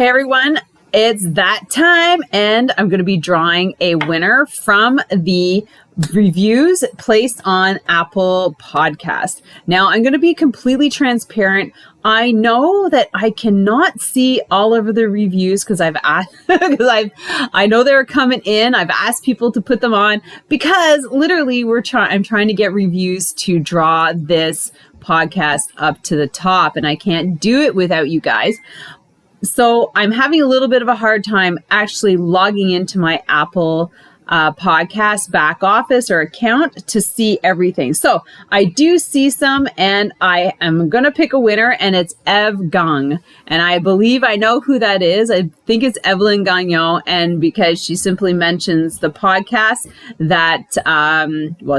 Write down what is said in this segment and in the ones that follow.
Hey everyone, it's that time and I'm going to be drawing a winner from the reviews placed on Apple Podcast. Now I'm going to be completely transparent. I know that I cannot see all of the reviews because I've asked, I know they're coming in. I've asked people to put them on because literally I'm trying to get reviews to draw this podcast up to the top, and I can't do it without you guys. So I'm having a little bit of a hard time actually logging into my Apple podcast back office or account to see everything. So I do see some, and I am going to pick a winner, and it's Ev Gang. And I believe I know who that is. I think it's Evelyn Gagnon. And because she simply mentions the podcast that,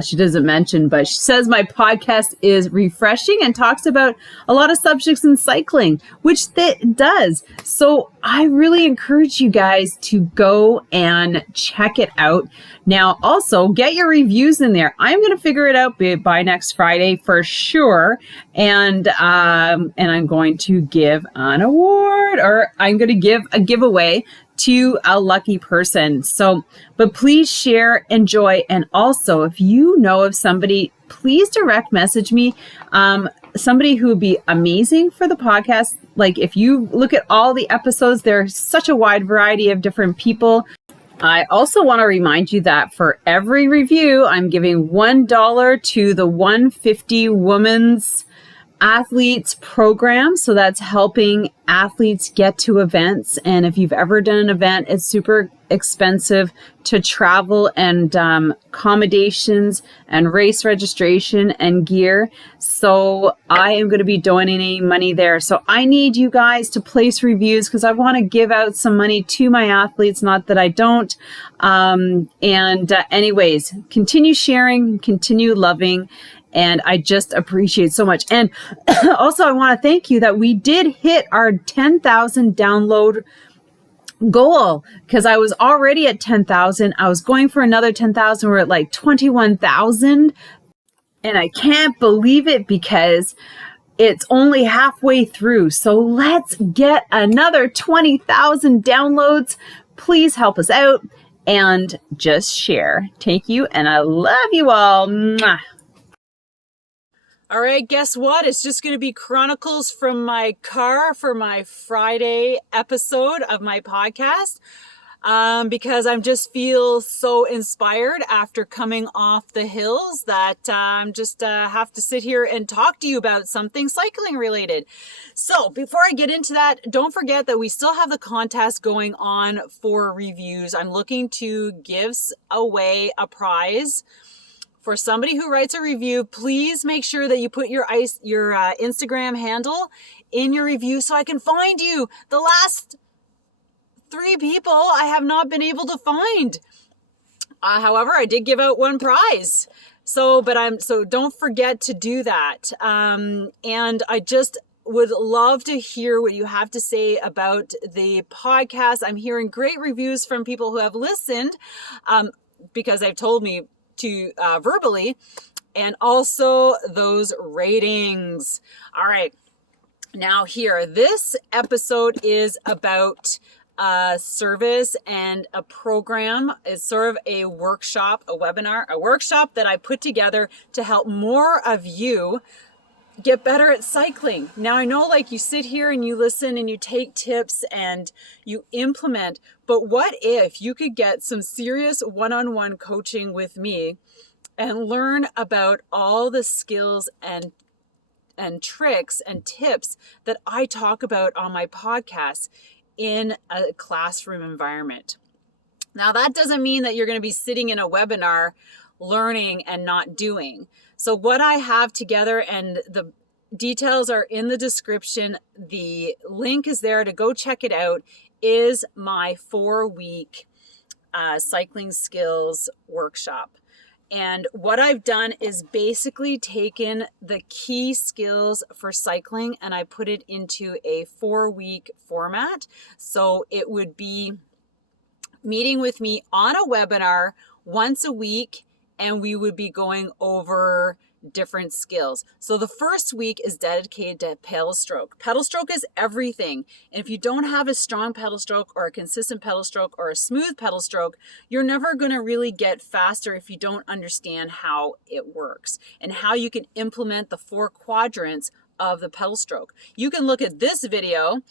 she doesn't mention, but she says my podcast is refreshing and talks about a lot of subjects in cycling, which it does. So I really encourage you guys to go and check it out. Now, also get your reviews in there. I'm going to figure it out by next Friday for sure. And I'm going to give an award, or I'm going to give a giveaway to a lucky person. So, but please share, enjoy. And also, if you know of somebody, please direct message me. Somebody who would be amazing for the podcast. Like if you look at all the episodes, there's such a wide variety of different people. I also want to remind you that for every review, I'm giving $1 to the 150 Women's Athletes program. So that's helping athletes get to events. And if you've ever done an event, it's super expensive to travel and accommodations and race registration and gear. So I am going to be donating money there. So I need you guys to place reviews because I want to give out some money to my athletes. Not that I don't. Anyways, continue sharing, continue loving. And I just appreciate so much. And also, I want to thank you that we did hit our 10,000 download goal, because I was already at 10,000. I was going for another 10,000. We're at like 21,000. And I can't believe it because it's only halfway through. So let's get another 20,000 downloads. Please help us out and just share. Thank you. And I love you all. Mwah. All right, guess what? It's just going to be chronicles from my car for my Friday episode of my podcast, because I just feel so inspired after coming off the hills that I'm just have to sit here and talk to you about something cycling related. So before I get into that, don't forget that we still have the contest going on for reviews. I'm looking to give away a prize for somebody who writes a review. Please make sure that you put your Instagram handle in your review so I can find you. The last 3 people I have not been able to find. However, I did give out one prize. So don't forget to do that. And I just would love to hear what you have to say about the podcast. I'm hearing great reviews from people who have listened, because they've told me to verbally, and also those ratings. All right. Now here, this episode is about service and a program. It's sort of a workshop, a workshop that I put together to help more of you get better at cycling. Now I know, like, you sit here and you listen and you take tips and you implement, but what if you could get some serious one-on-one coaching with me and learn about all the skills and tricks and tips that I talk about on my podcast in a classroom environment? Now that doesn't mean that you're going to be sitting in a webinar learning and not doing. So what I have together, and the details are in the description, the link is there to go check it out, is my 4-week cycling skills workshop. And what I've done is basically taken the key skills for cycling and I put it into a 4-week format. So it would be meeting with me on a webinar once a week, and we would be going over different skills. So the first week is dedicated to pedal stroke. Pedal stroke is everything. And if you don't have a strong pedal stroke or a consistent pedal stroke or a smooth pedal stroke, you're never going to really get faster if you don't understand how it works and how you can implement the 4 quadrants of the pedal stroke. You can look at this video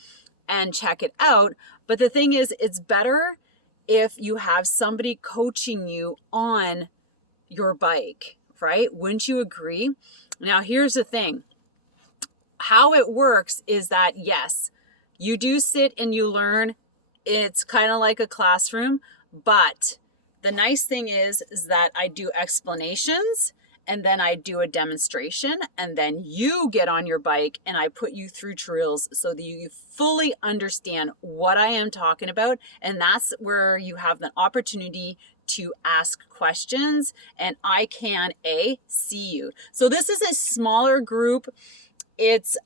and check it out, but the thing is, it's better if you have somebody coaching you on your bike, right? Wouldn't you agree? Now, here's the thing. How it works is that, yes, you do sit and you learn. It's kind of like a classroom, but the nice thing is that I do explanations, and then I do a demonstration, and then you get on your bike and I put you through drills so that you fully understand what I am talking about. And that's where you have the opportunity to ask questions, and I can see you. So this is a smaller group. It's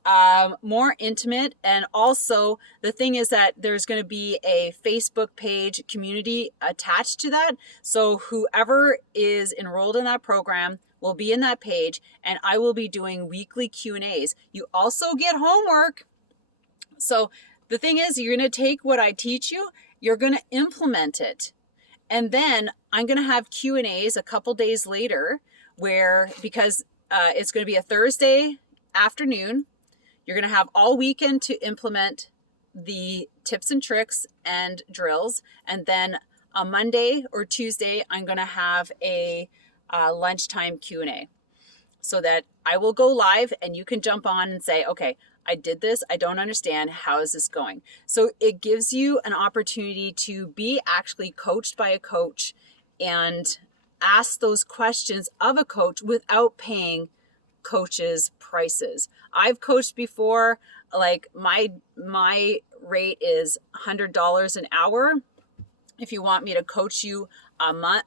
more intimate, and also the thing is that there's going to be a Facebook page community attached to that. So whoever is enrolled in that program will be in that page, and I will be doing weekly Q&As. You also get homework. So the thing is, you're going to take what I teach you, you're going to implement it. And then I'm going to have Q&As a couple days later because it's going to be a Thursday afternoon. You're going to have all weekend to implement the tips and tricks and drills. And then on Monday or Tuesday, I'm going to have a lunchtime Q&A so that I will go live and you can jump on and say, okay, I did this. I don't understand. How is this going? So it gives you an opportunity to be actually coached by a coach and ask those questions of a coach without paying coaches prices. I've coached before, like my rate is $100 an hour. If you want me to coach you a month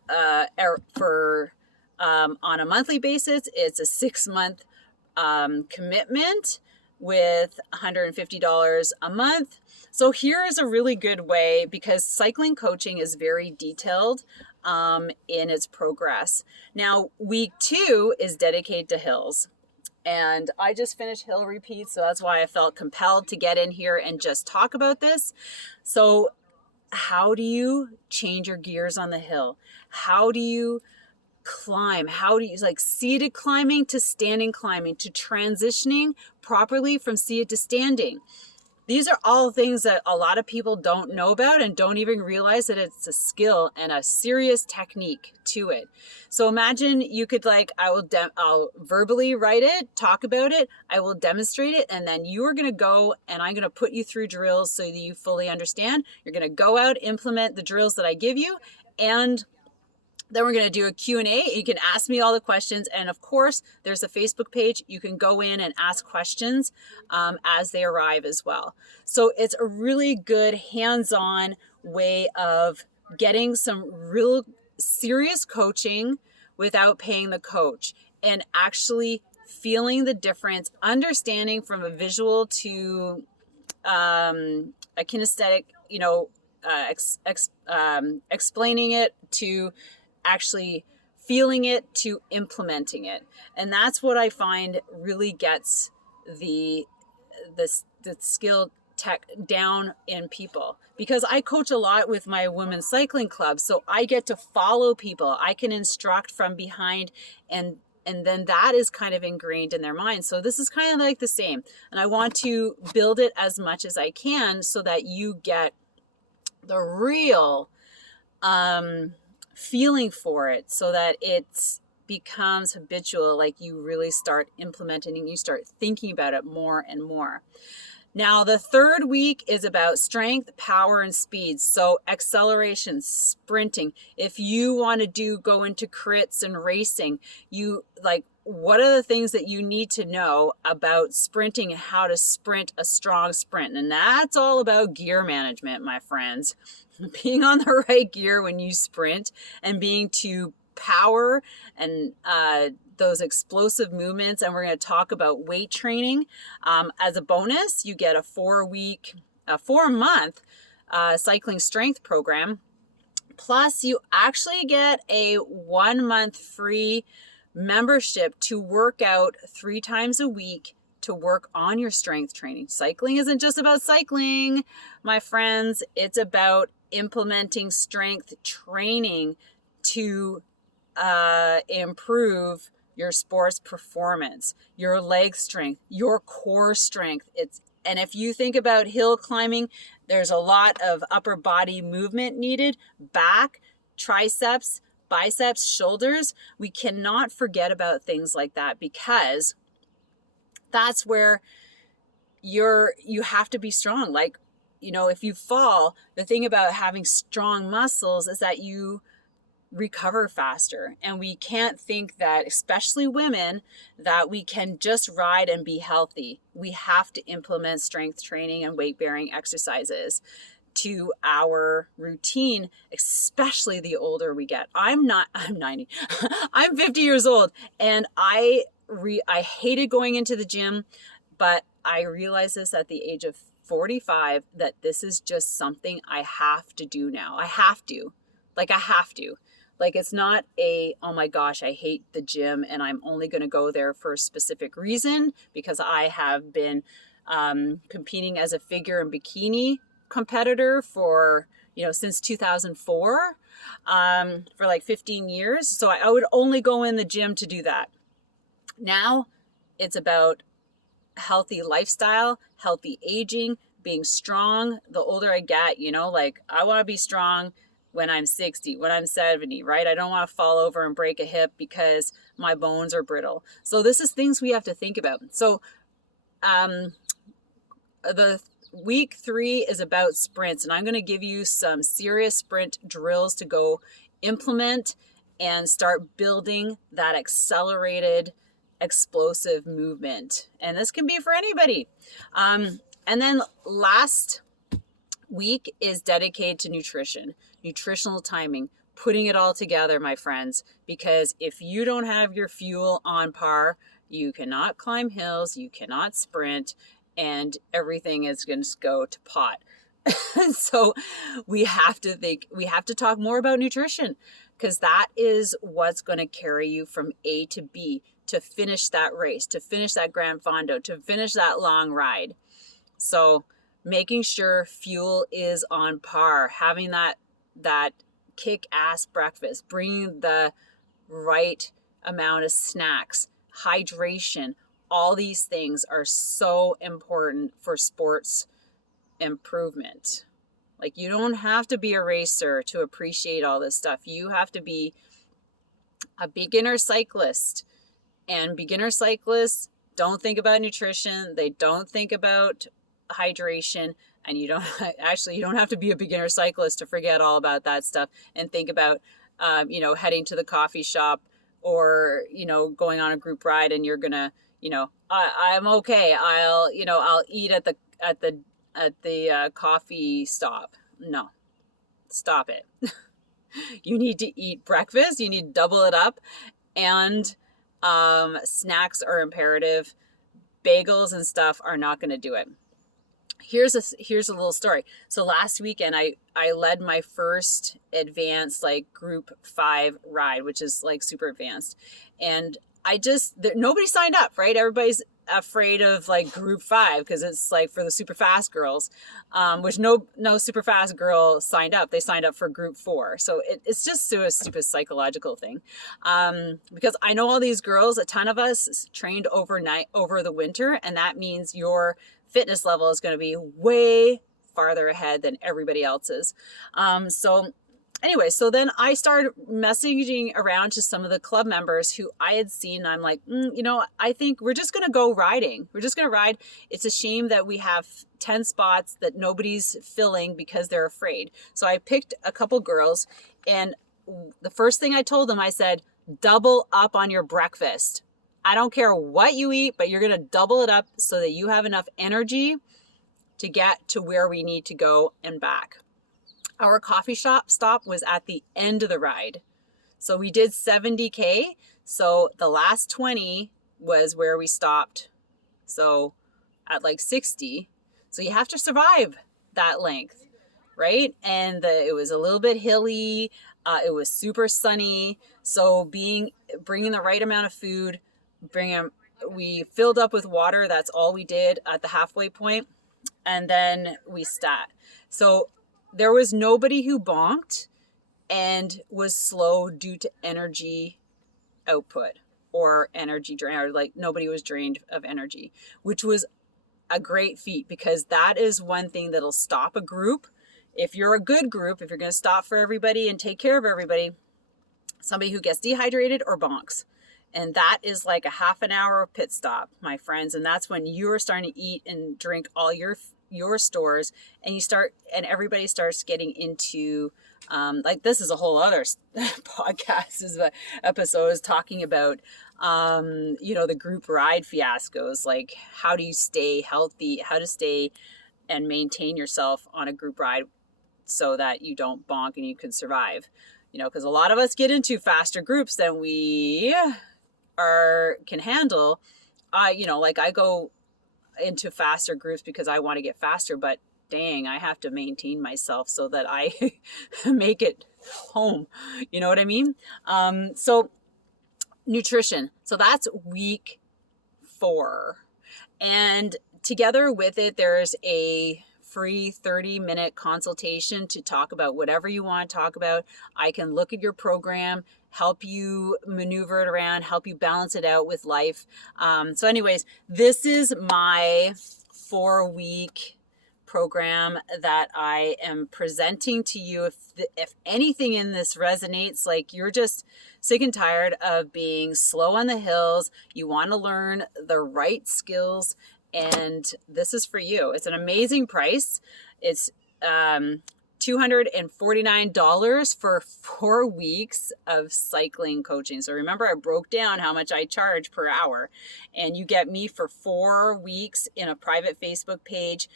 on a monthly basis, it's a 6-month commitment with $150 a month. So here is a really good way, because cycling coaching is very detailed in its progress. Now, week 2 is dedicated to hills. And I just finished hill repeats, so that's why I felt compelled to get in here and just talk about this. So how do you change your gears on the hill? How do you climb? How do you, like, seated climbing to standing climbing to transitioning properly from seated to standing? These are all things that a lot of people don't know about and don't even realize that it's a skill and a serious technique to it. So imagine you could, like, I'll verbally write it, talk about it, I will demonstrate it, and then you are going to go and I'm going to put you through drills so that you fully understand. You're going to go out, implement the drills that I give you, and then we're going to do a Q&A. You can ask me all the questions. And of course, there's a Facebook page. You can go in and ask questions as they arrive as well. So it's a really good hands-on way of getting some real serious coaching without paying the coach, and actually feeling the difference, understanding from a visual to a kinesthetic, explaining it to actually feeling it to implementing it. And that's what I find really gets the skill tech down in people, because I coach a lot with my women's cycling club. So I get to follow people. I can instruct from behind, and then that is kind of ingrained in their mind. So this is kind of like the same. And I want to build it as much as I can so that you get the real feeling for it, so that it becomes habitual, like you really start implementing and you start thinking about it more and more. Now, the third week is about strength, power, and speed. So acceleration, sprinting. If you want to go into crits and racing, what are the things that you need to know about sprinting and how to sprint a strong sprint? And that's all about gear management, my friends. Being on the right gear when you sprint and being to power and those explosive movements. And we're going to talk about weight training. As a bonus, you get a 4-month cycling strength program. Plus, you actually get a 1-month free membership to work out 3 times a week to work on your strength training. Cycling isn't just about cycling, my friends. It's about implementing strength training to improve your sports performance, your leg strength, your core strength. And if you think about hill climbing, there's a lot of upper body movement needed, back, triceps, biceps, shoulders. We cannot forget about things like that, because that's where you have to be strong. Like, if you fall, the thing about having strong muscles is that you recover faster. And we can't think that, especially women, that we can just ride and be healthy. We have to implement strength training and weight bearing exercises to our routine, especially the older we get. I'm 90. I'm 50 years old, and I hated going into the gym, but I realized this at the age of 45, that this is just something I have to do now. I have to. Like, it's not oh my gosh, I hate the gym and I'm only going to go there for a specific reason, because I have been competing as a figure and bikini competitor for, since 2004, for like 15 years. So I would only go in the gym to do that. Now it's about healthy lifestyle, healthy aging, being strong. The older I get, like, I want to be strong when I'm 60, when I'm 70, right? I don't want to fall over and break a hip because my bones are brittle. So this is things we have to think about. So the week 3 is about sprints, and I'm going to give you some serious sprint drills to go implement and start building that accelerated, explosive movement. And this can be for anybody. And then last week is dedicated to nutrition, nutritional timing, putting it all together, my friends, because if you don't have your fuel on par, you cannot climb hills, you cannot sprint, and everything is going to go to pot. So we have to talk more about nutrition, because that is what's going to carry you from A to B, to finish that race, to finish that Grand Fondo, to finish that long ride. So making sure fuel is on par, having that kick-ass breakfast, bringing the right amount of snacks, hydration, all these things are so important for sports improvement. Like, you don't have to be a racer to appreciate all this stuff. You have to be a beginner cyclist, and beginner cyclists don't think about nutrition. They don't think about hydration, and you don't have to be a beginner cyclist to forget all about that stuff and think about heading to the coffee shop, or going on a group ride, and you're gonna I'm okay, I'll eat at the coffee stop. No, stop it. You need to eat breakfast, you need to double it up, and snacks are imperative. Bagels and stuff are not going to do it. Here's a little story. So last weekend I led my first advanced, like, group 5 ride, which is like super advanced. And nobody signed up, right? Everybody's afraid of like group 5 because it's like for the super fast girls, which no super fast girl signed up. They signed up for group 4. So it's just a stupid psychological thing. Because I know all these girls, a ton of us trained overnight over the winter, and that means your fitness level is going to be way farther ahead than everybody else's. So then I started messaging around to some of the club members who I had seen. And I'm like, I think we're just going to go riding. We're just going to ride. It's a shame that we have 10 spots that nobody's filling because they're afraid. So I picked a couple girls, and the first thing I told them, I said, double up on your breakfast. I don't care what you eat, but you're going to double it up so that you have enough energy to get to where we need to go and back. Our coffee shop stop was at the end of the ride. So we did 70K. So the last 20 was where we stopped. So at like 60. So you have to survive that length, right? And it was a little bit hilly. It was super sunny. So bringing the right amount of food, we filled up with water. That's all we did at the halfway point. And then we sat. So there was nobody who bonked and was slow due to energy output or energy drain, or like nobody was drained of energy, which was a great feat, because that is one thing that'll stop a group. If you're a good group, if you're going to stop for everybody and take care of everybody, somebody who gets dehydrated or bonks. And that is like a half an hour pit stop, my friends. And that's when you are starting to eat and drink all your stores, and everybody starts getting into like, this is a whole other podcast episode, is talking about the group ride fiascos, like how do you stay healthy, how to stay and maintain yourself on a group ride so that you don't bonk and you can survive, because a lot of us get into faster groups than we can handle. Like I go into faster groups because I want to get faster, but dang, I have to maintain myself so that I make it home. You know what I mean? So nutrition. So that's week 4. And together with it, there's a free 30-minute consultation to talk about whatever you want to talk about. I can look at your program, help you maneuver it around, help you balance it out with life. So anyways, this is my 4-week program that I am presenting to you. If anything in this resonates, like you're just sick and tired of being slow on the hills, you want to learn the right skills, and this is for you. It's an amazing price. It's $249 for 4 weeks of cycling coaching. So remember, I broke down how much I charge per hour, and you get me for 4 weeks in a private Facebook page,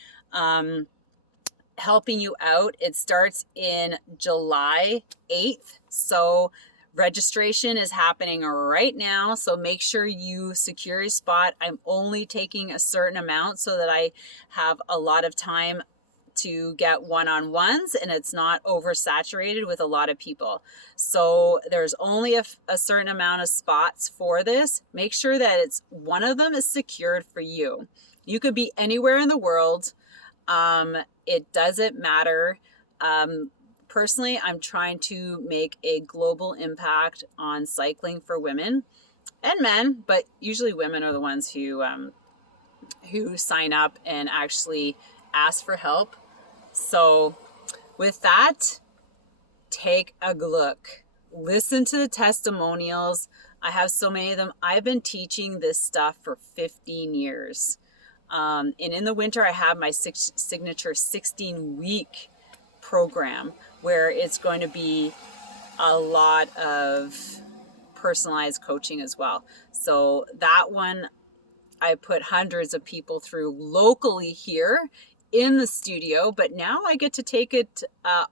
helping you out. It starts in July 8th. So registration is happening right now. So make sure you secure a spot. I'm only taking a certain amount so that I have a lot of time to get one-on-ones and it's not oversaturated with a lot of people. So there's only a certain amount of spots for this. Make sure that one of them is secured for you. You could be anywhere in the world. It doesn't matter. Personally, I'm trying to make a global impact on cycling for women and men, but usually women are the ones who sign up and actually ask for help. So with that, take a look. Listen to the testimonials. I have so many of them. I've been teaching this stuff for 15 years. And in the winter, I have my signature 16-week program where it's going to be a lot of personalized coaching as well. So that one, I put hundreds of people through locally here in the studio, but now I get to take it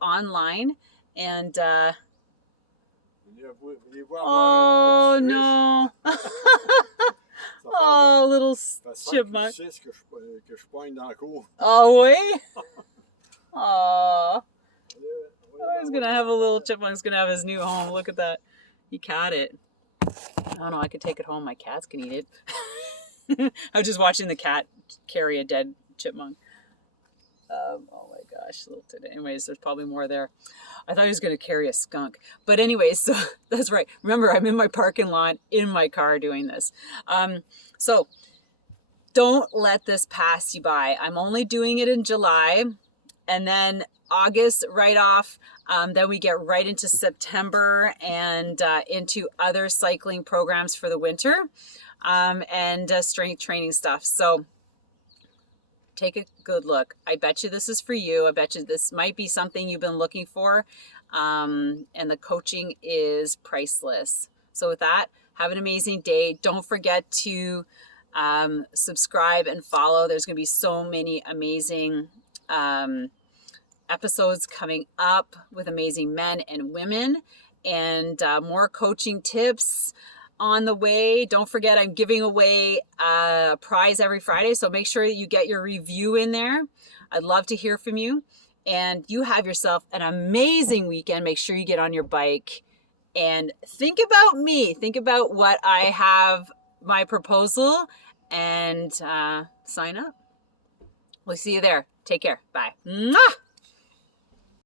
online and oh no. Oh, little chipmunk. Oh, wait. Oh, he's gonna have a little chipmunk's gonna have his new home. Look at that. He caught it. I don't know. I could take it home. My cats can eat it. I was just watching the cat carry a dead chipmunk. Oh my gosh, little today. Anyways, there's probably more there. I thought he was going to carry a skunk. But anyways, so that's right. Remember, I'm in my parking lot in my car doing this. So don't let this pass you by. I'm only doing it in July and then August right off. Then we get right into September and into other cycling programs for the winter and strength training stuff. So take a good look. I bet you this is for you. I bet you this might be something you've been looking for. And the coaching is priceless. So with that, have an amazing day. Don't forget to subscribe and follow. There's going to be so many amazing episodes coming up with amazing men and women and more coaching tips on the way. Don't forget, I'm giving away a prize every Friday, so make sure you get your review in there. I'd love to hear from you. and you have yourself an amazing weekend. Make sure you get on your bike and think about me. Think about what I have, my proposal, and sign up. We'll see you there. Take care. Bye. Mwah!